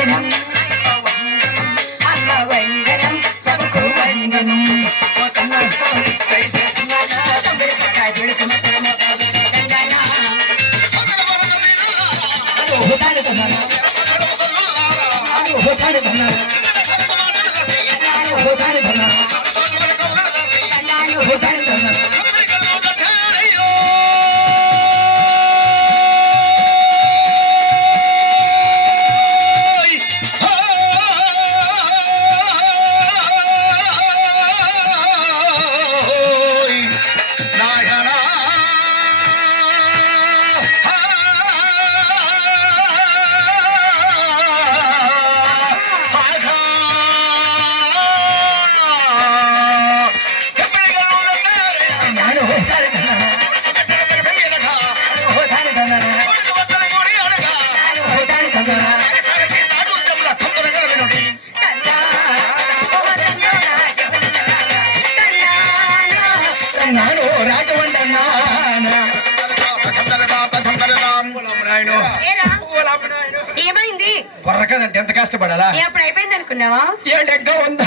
I'm not going to be able to do that. I'm not don't be able to do that. రాజవన్నాను రాజవన్నాను ఏమైంది? పొర్రకదంటే ఎంత కష్టపడాలా? ఎప్పుడు అయిపోయింది అనుకున్నావా ఏడెగ్గా ఉందా